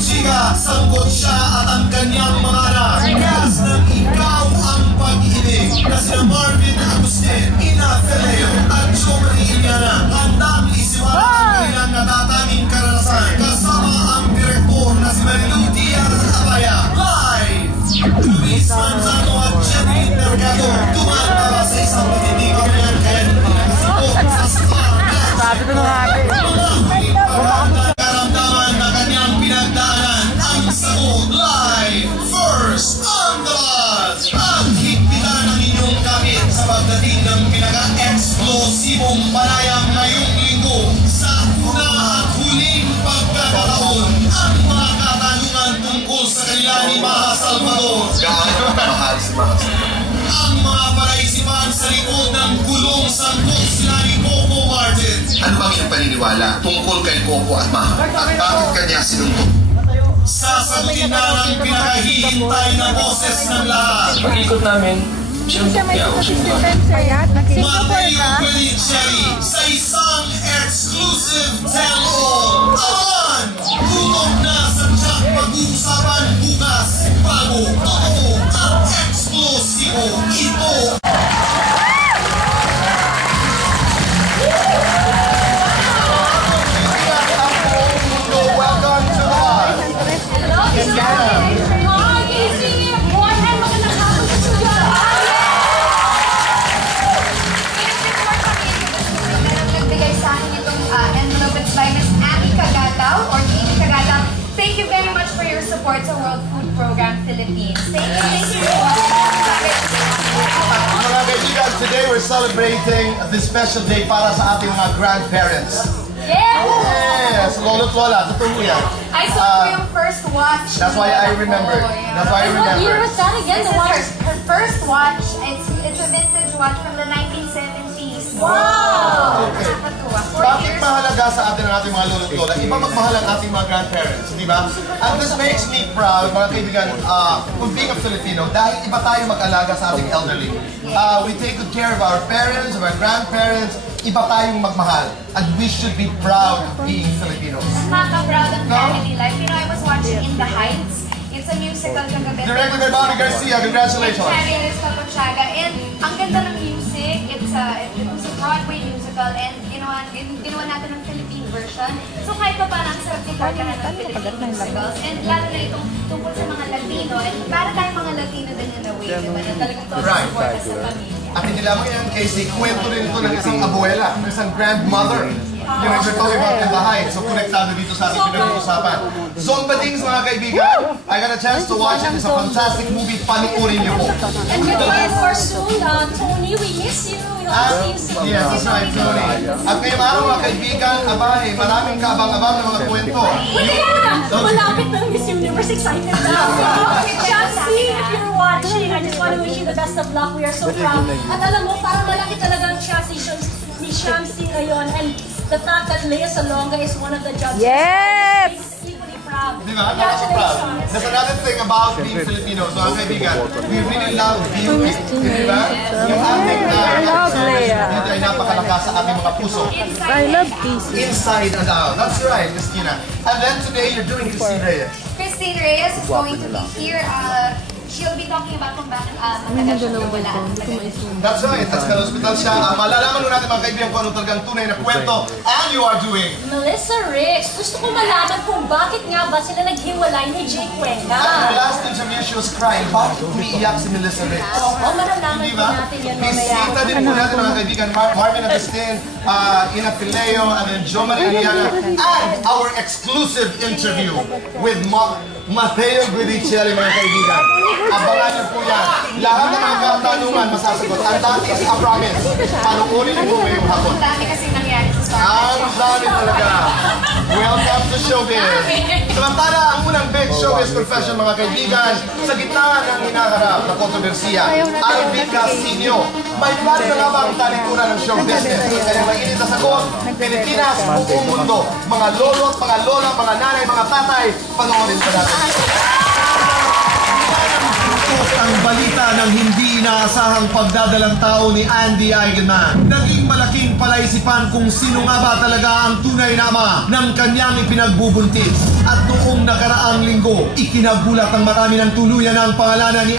chika, sangkot siya at ang kanyang mga anak. Gas ng ikaw ang pag-ibig na sina Marvin Agustin, Ina Feleo at Joe Mariana. Handang isiwan ang kanilang natatanging karanasan kasama ang direktor na si Marilu Diaz Abaya. Live! Luis Manzano at Jenny Mercado tumatawa sa isang matinding kanilang kaya pinakasipot sa Star Magic. Sabi ko na nga karamdaman na kanyang pinagdaanan ang sagot live first on the bus. Ang higpitan ng inyong kapit sa pagdating ng pinaka-eksplosibong panayam ngayong linggo sa una at huling pagkakataon. Ang mga katanungan tungkol sa kanila ni Maha Salvador. Gaano kamahal si Maha Salvador? Ang mga palaisipan sa likod ng gulong santos sila ni Coco Martin. Ano bang iyong paniniwala tungkol kay Coco at Maha? At bakit kanya sinuntog? Sasagutin na ng pinakahihintay na boses ng lahat. Pag-ikot namin, siya may ako siya. Mateo Belicelli sa isang exclusive tell-all. Aman! Tutok na sa tiyak pag-uusapan bukas. Bago, totoo at eksplosibo. Ito support sa World Food Program Philippines. Thank you. Mga kaibigan, today we're celebrating this special day para sa ating mga grandparents. Yes! Lolo't lola, totoo yan. I saw yung first watch. That's why I remember. That's why I remember. What year was that again? Her first watch, it's a vintage watch from the 1970s. Wow! Okay. Bakit mahalaga sa atin ang ating mga lolo't lola? Iba magmahal ang ating mga grandparents, di ba? And this makes me proud, mga kaibigan, kung being a Filipino, dahil iba tayo mag-alaga sa ating elderly. We take good care of our parents, of our grandparents, iba tayong magmahal. And we should be proud of being Filipinos. Nakaka-proud ang family life. You know, I was watching In the Heights. It's a musical kagabi. Directed by Bobby Garcia, congratulations. And ang ganda ng music, it was a Broadway musical and ginawa natin ng Philippine version. So kahit pa parang sarap tignan ng Philippine musicals. And lalo na itong tungkol sa mga Latino. And para tayong mga Latino din in a way, diba? Na talagang support sa pamilya. At hindi lamang yan, Casey, kwento rin ito ng isang abuela, ng isang grandmother. Yung we're talking about In the Heights, so konektado dito sa ating pinag-uusapan. Zone Badings, mga kaibigan, I got a chance to watch it. It's a fantastic movie, panuorin niyo po. And goodbye for soon, Tony, we miss you. We all see you soon. Yes, that's right, Tony. At ngayong araw, mga kaibigan, abay, maraming kaabang-abang ng mga kwento. Malapit na Miss Universe, excited na. Chelsea, if you're watching, I just want to wish you the best of luck. We are so proud. At alam mo, parang malaki talaga ang transition ni Shamsi ngayon. And the fact that Lea Salonga is one of the judges. Yes! Equally proud. Diba? Congratulations. There's another thing about being Filipino. So, mga kaibigan, we really love beauty. Diba? Yung ating dito ay napakalakas sa ating mga puso. I love Casey. Inside and out. That's right, Christina. And then today, you're doing Christine Reyes. Christine Reyes is going to be here. She'll be talking about kung bakit matagal siya nawala. That's right. At sa hospital siya. Malalaman nun natin mga kaibigan kung ano talagang tunay na kwento. And you are doing Melissa Ricks. Gusto ko malaman kung bakit nga ba sila naghiwalay ni Jay Cuenca. At the last interview, she was crying. Bakit umiiyak si Melissa Ricks? Oo, malalaman Di po ba? natin yan mamaya. Bisita din po natin mga kaibigan. Marvin Agustin, Ina Fileo, and then Joe Mariana. And our exclusive interview with Mateo Belicelli, mga kaibigan. Abangan niyo po yan. Lahat ng mga katanungan masasagot. Ang dati si Apramis. Panukunin niyo po ngayong hapon. Ang dami kasi nangyari sa Star. Ang dami talaga. Welcome to Showbiz. Samantala, ang unang big showbiz profession, mga kaibigan, sa gitna ng hinaharap na kontrobersiya, Alvin Casino. May plano na nga ba ang talikuran ng show business? Ang kanyang mainit na sagot, Pilipinas, buong mundo. Mga lolo, mga lola, mga nanay, mga tatay, panoorin pa natin. Ang balita ng hindi inaasahang pagdadalang tao ni Andy Eigenman. Naging malaking palaisipan kung sino nga ba talaga ang tunay na ama ng kanyang ipinagbubuntis. At noong nakaraang linggo, ikinagulat ng marami ng tuluyan ang pangalanan ni